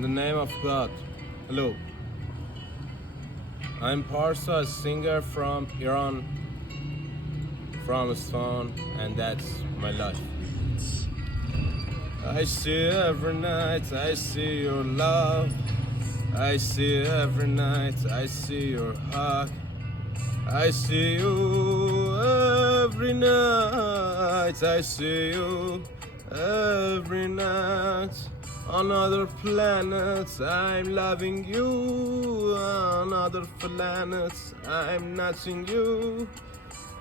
In the name of God. Hello. I'm Parsa, a singer from Iran, from Isfahan, and that's my life. I see every night, I see your love. I see every night, I see your hug. I see you every night, I see you every night. On other planets, I'm loving you. On other planets, I'm nothing you.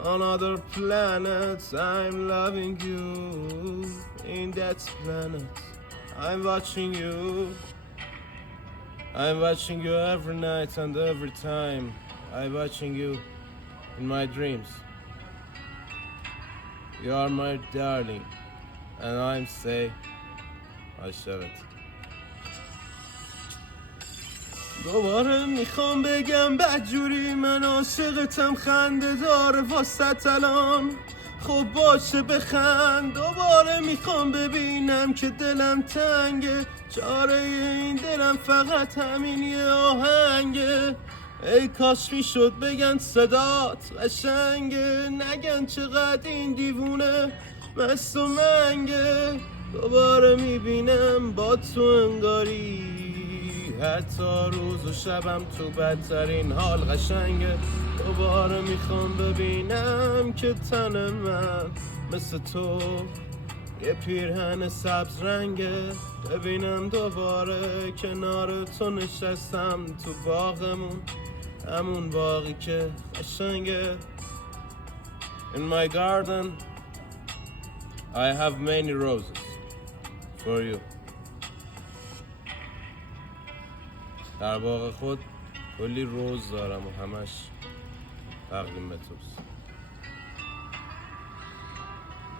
On other planets, I'm loving you. In that planet, I'm watching you. I'm watching you every night and every time. I'm watching you in my dreams. You are my darling, and I'm say عاشقت. دوباره میخوام بگم بدجوری من عاشقتم، خنده داره واسط الان. خب باشه بخند. دوباره میخوام ببینم که دلم تنگه، چاره این دلم فقط همین یه آهنگه. ای کاش میشد بگن صدات قشنگه، نگن چقدر این دیوونه مست و منگه. دوباره میبینم با تو انگاری، حتی روز و شبم تو بدترین حال قشنگه. دوباره میخوام ببینم که تن من مثل تو یه پیرهن سبز رنگه. ببینم دوباره کنار تو نشستم تو باغمون، همون باغی که قشنگه. In my garden I have many roses for you. در باغ خود کلی روز دارم و همش تقدیم به توست.